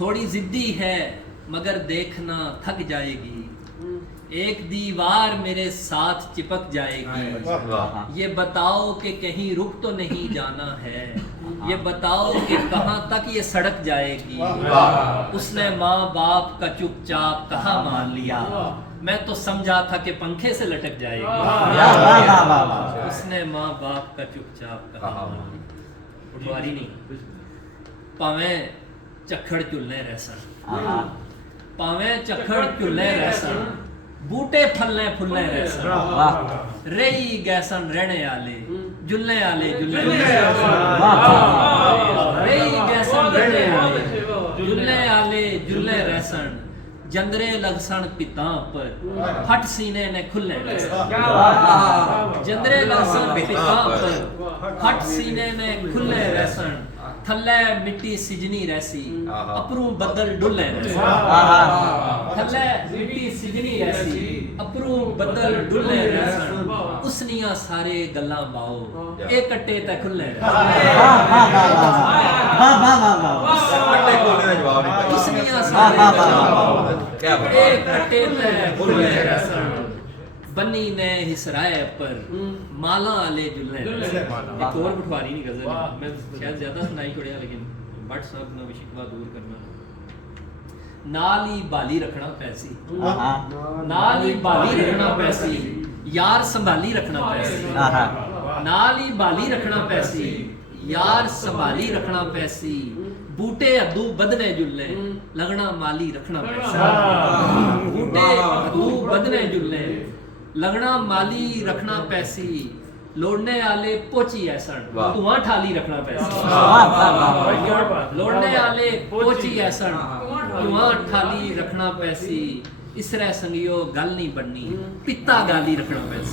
थोड़ी जिद्दी है मगर देखना थक जाएगी, एक दीवार मेरे साथ चिपक जाएगी, ये बताओ कि कहीं रुक तो नहीं जाना है, ये बताओ कि कहाँ तक ये सड़क जाएगी। उसने माँ बाप का चुपचाप कहा मान लिया, मैं तो समझा था कि पंखे से लटक जाएगी। उसने माँ बाप का चुपचाप कहा मान लिया। पटवारी नहीं, पावे चखड़ चुलने रहसन, पावे चखड़ चुलने रहसन, बूटे फलने फुलने रहसन, रही गैसन रहने आले जुलने आले जुलने, रही गैसन रहने आले जुलने आले जुलने रहसन, जंदरे लगसन पिता पर फट सीने ने खुलने रहसन, जंदरे लगसन पिता पर फट सीने ने खुलने रहसन, थल्ले मिट्टी सिजनी रहसी अपरू बदल डुले रहसन, थल्ले मिट्टी सिजनी रहसी अपरू बदल डुले रहसन, उसनिया सारे गल्ला बाओ एक कट्टे ते खुले उसनिया सारे एक कट्टे ते खुले रहसन, बन्नी ने हिसराए पर माला आले जुलने। एक और पटवारी नहीं गजल, मैं शायद ज्यादा सुनाई छोड़िया लेकिन बट सब ना शिकवा दूर करना। नाल ही बाली रखना पैसी, नाल ही बाली रखना पैसी, यार संभाली रखना पैसी, नाल ही बाली रखना पैसी, यार संभाली रखना पैसी, बूटे अद्दू बदने जुलने लगना माली रखना पैसी, बूटे अद्दू बदने जुलने लगना माली रखना पैसी, लोड़ने आले पोची ऐसन धुआं ठाली रखना पैसी, लोड़ने आले पोची ऐसन धुआं ठाली रखना पैसी, इसरे संगियो गल नहीं बननी पिता गाली रखना पैसी।